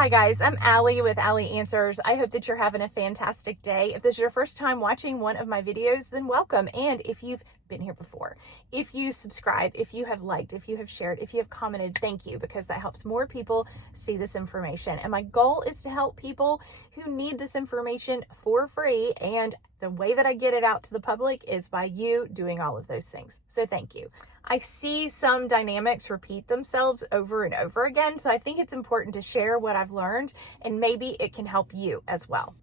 Hi guys, I'm Allie with Allie Answers. I hope that you're having a fantastic day. If this is your first time watching one of my videos, then welcome. And if you've been here before, if you subscribed, if you have liked, if you have shared, if you have commented, thank you, because that helps more people see this information. And my goal is to help people who need this information for free. And the way that I get it out to the public is by you doing all of those things. So thank you. I see some dynamics repeat themselves over and over again, so I think it's important to share what I've learned, and maybe it can help you as well.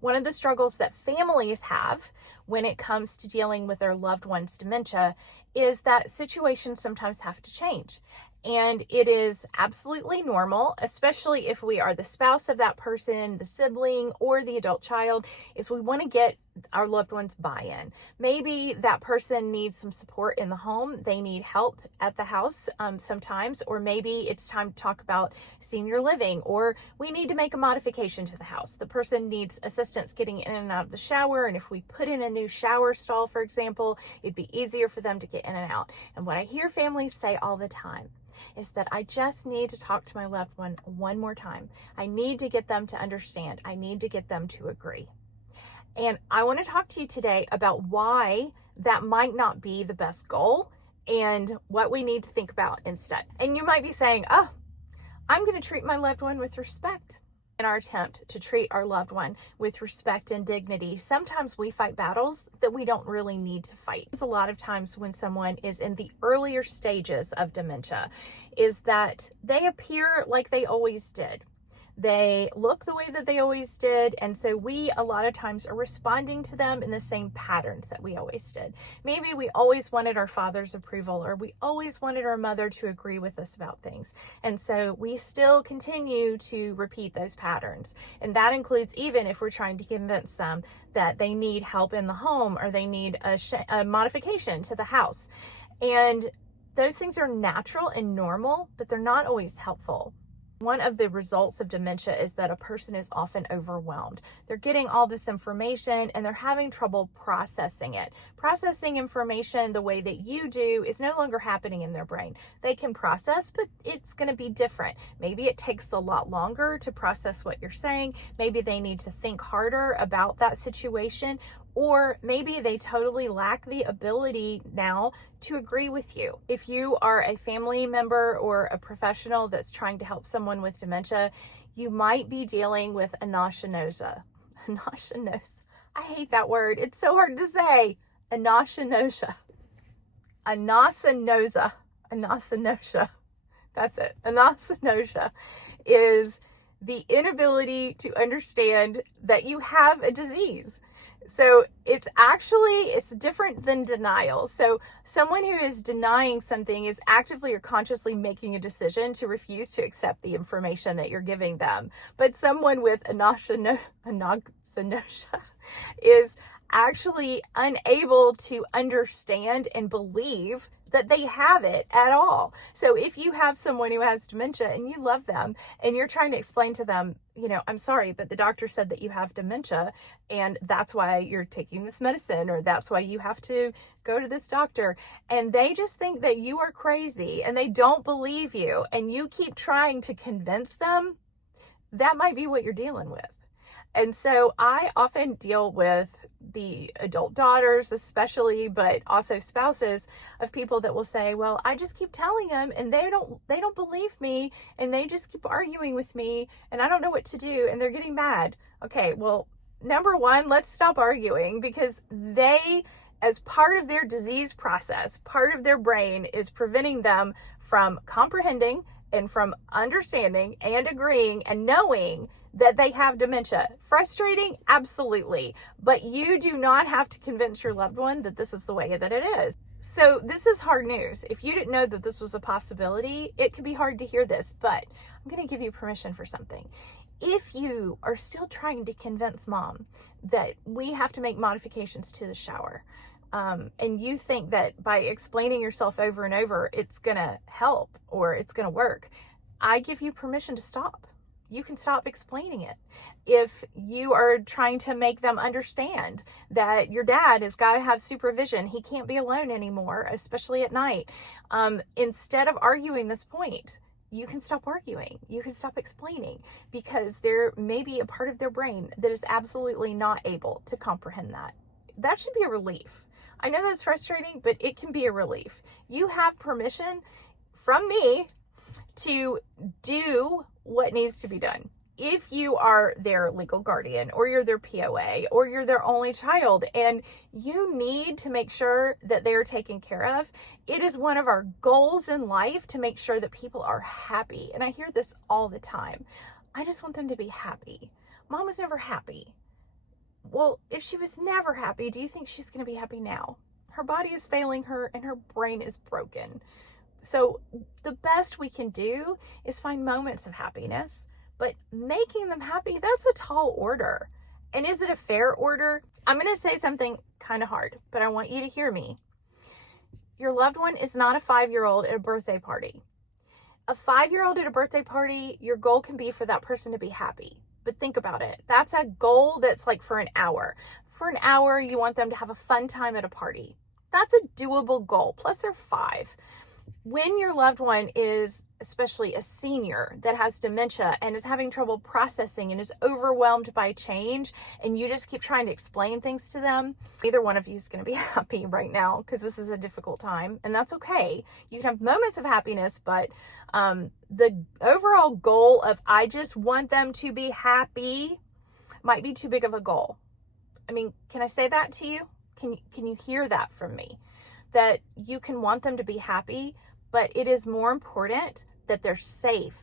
One of the struggles that families have when it comes to dealing with their loved one's dementia is that situations sometimes have to change. And it is absolutely normal, especially if we are the spouse of that person, the sibling, or the adult child, is we want to get our loved one's buy-in. Maybe that person needs some support in the home. They need help at the house sometimes, or maybe it's time to talk about senior living, or we need to make a modification to the house. The person needs assistance getting in and out of the shower, and if we put in a new shower stall, for example, it'd be easier for them to get in and out. And what I hear families say all the time is that I just need to talk to my loved one more time. I need to get them to understand. I need to get them to agree. And I want to talk to you today about why that might not be the best goal and what we need to think about instead. And you might be saying, oh, I'm going to treat my loved one with respect. In our attempt to treat our loved one with respect and dignity, sometimes we fight battles that we don't really need to fight. A lot of times when someone is in the earlier stages of dementia is that they appear like they always did. They look the way that they always did, and so we a lot of times are responding to them in the same patterns that we always did. Maybe we always wanted our father's approval, or we always wanted our mother to agree with us about things, and so we still continue to repeat those patterns. And that includes even if we're trying to convince them that they need help in the home, or they need a modification to the house. And those things are natural and normal, but they're not always helpful. One of the results of dementia is that a person is often overwhelmed. They're getting all this information and they're having trouble processing it. Processing information the way that you do is no longer happening in their brain. They can process, but it's going to be different. Maybe it takes a lot longer to process what you're saying. Maybe they need to think harder about that situation. Or maybe they totally lack the ability now to agree with you. If you are a family member or a professional that's trying to help someone with dementia, you might be dealing with anosognosia. Anosognosia. I hate that word. It's so hard to say. Anosognosia. Anosognosia. Anosognosia. That's it. Anosognosia is the inability to understand that you have a disease. So it's different than denial. So someone who is denying something is actively or consciously making a decision to refuse to accept the information that you're giving them. But someone with anosognosia is actually unable to understand and believe that they have it at all. So if you have someone who has dementia and you love them and you're trying to explain to them, I'm sorry, but the doctor said that you have dementia and that's why you're taking this medicine, or that's why you have to go to this doctor, and they just think that you are crazy and they don't believe you, and you keep trying to convince them, that might be what you're dealing with. And so I often deal with the adult daughters especially, but also spouses of people that will say, well, I just keep telling them and they don't believe me, and they just keep arguing with me and I don't know what to do, and they're getting mad. Okay, well, number one, let's stop arguing, because they, as part of their disease process, part of their brain is preventing them from comprehending and from understanding and agreeing and knowing that they have dementia. Frustrating? Absolutely. But you do not have to convince your loved one that this is the way that it is. So this is hard news. If you didn't know that this was a possibility, it can be hard to hear this, but I'm going to give you permission for something. If you are still trying to convince mom that we have to make modifications to the shower, and you think that by explaining yourself over and over, it's going to help or it's going to work, I give you permission to stop. You can stop explaining it. If you are trying to make them understand that your dad has got to have supervision, he can't be alone anymore, especially at night, instead of arguing this point, you can stop arguing. You can stop explaining, because there may be a part of their brain that is absolutely not able to comprehend that. That should be a relief. I know that's frustrating, but it can be a relief. You have permission from me to do what needs to be done. If you are their legal guardian, or you're their POA, or you're their only child, and you need to make sure that they are taken care of, it is one of our goals in life to make sure that people are happy. And I hear this all the time. I just want them to be happy. Mom was never happy. Well, if she was never happy, do you think she's going to be happy now? Her body is failing her and her brain is broken. So the best we can do is find moments of happiness. But making them happy, that's a tall order. And is it a fair order? I'm going to say something kind of hard, but I want you to hear me. Your loved one is not a 5-year-old at a birthday party. A 5-year-old at a birthday party, your goal can be for that person to be happy. But think about it. That's a goal that's like for an hour. For an hour, you want them to have a fun time at a party. That's a doable goal. Plus they're 5. When your loved one is, especially a senior that has dementia and is having trouble processing and is overwhelmed by change, and you just keep trying to explain things to them, neither one of you is going to be happy right now, because this is a difficult time, and that's okay. You can have moments of happiness, but the overall goal of I just want them to be happy might be too big of a goal. I mean, can I say that to you? Can you hear that from me? That you can want them to be happy, but it is more important that they're safe.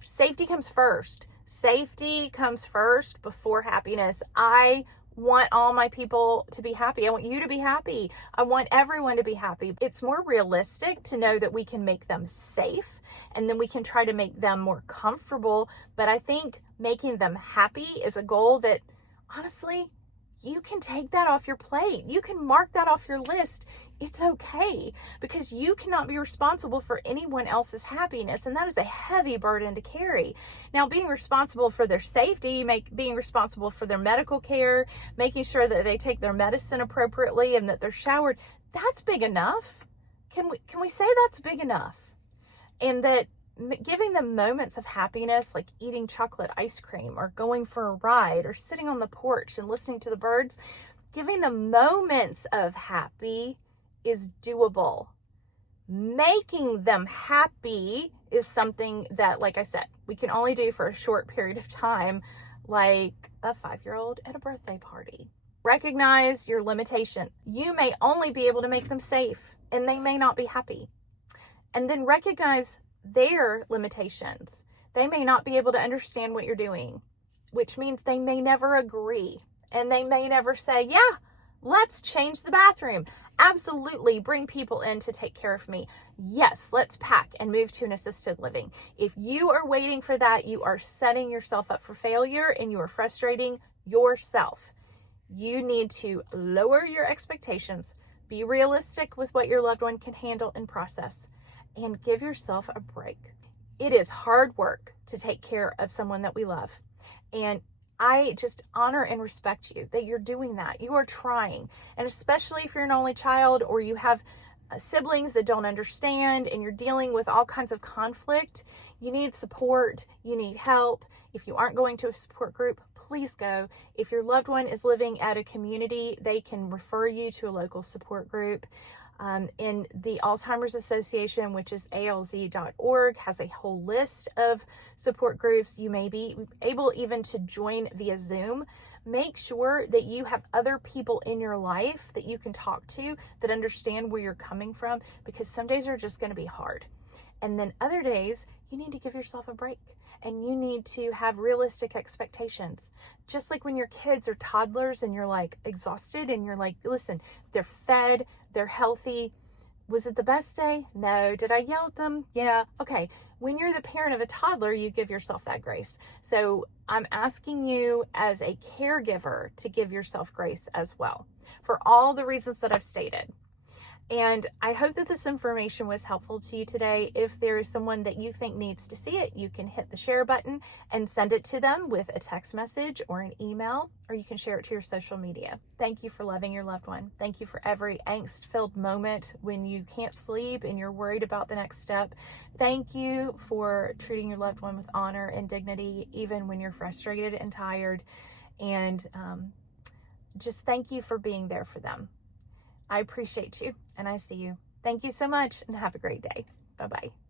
Safety comes first. Safety comes first before happiness. I want all my people to be happy. I want you to be happy. I want everyone to be happy. It's more realistic to know that we can make them safe, and then we can try to make them more comfortable. But I think making them happy is a goal that, honestly, you can take that off your plate. You can mark that off your list. It's okay, because you cannot be responsible for anyone else's happiness, and that is a heavy burden to carry. Now, being responsible for their safety, being responsible for their medical care, making sure that they take their medicine appropriately and that they're showered, that's big enough. Can we say that's big enough? And that giving them moments of happiness, like eating chocolate ice cream or going for a ride or sitting on the porch and listening to the birds, giving them moments of happy is doable. Making them happy is something that, like I said, we can only do for a short period of time, like a 5-year-old at a birthday party. Recognize your limitation. You may only be able to make them safe, and they may not be happy. And then recognize their limitations. They may not be able to understand what you're doing, which means they may never agree, and they may never say, yeah, let's change the bathroom. Absolutely, bring people in to take care of me. Yes, let's pack and move to an assisted living. If you are waiting for that, you are setting yourself up for failure, and you are frustrating yourself. You need to lower your expectations, be realistic with what your loved one can handle and process, and give yourself a break. It is hard work to take care of someone that we love. And I just honor and respect you that you're doing that. You are trying. And especially if you're an only child, or you have siblings that don't understand, and you're dealing with all kinds of conflict, you need support, you need help. If you aren't going to a support group, please go. If your loved one is living at a community, they can refer you to a local support group. And the Alzheimer's Association, which is alz.org, has a whole list of support groups. You may be able even to join via Zoom. Make sure that you have other people in your life that you can talk to that understand where you're coming from, because some days are just going to be hard. And then other days, you need to give yourself a break, and you need to have realistic expectations. Just like when your kids are toddlers and you're like exhausted, and you're like, listen, they're fed, they're healthy. Was it the best day? No. Did I yell at them? Yeah. Okay. When you're the parent of a toddler, you give yourself that grace. So I'm asking you as a caregiver to give yourself grace as well, for all the reasons that I've stated. And I hope that this information was helpful to you today. If there is someone that you think needs to see it, you can hit the share button and send it to them with a text message or an email, or you can share it to your social media. Thank you for loving your loved one. Thank you for every angst-filled moment when you can't sleep and you're worried about the next step. Thank you for treating your loved one with honor and dignity, even when you're frustrated and tired. And just thank you for being there for them. I appreciate you and I see you. Thank you so much and have a great day. Bye-bye.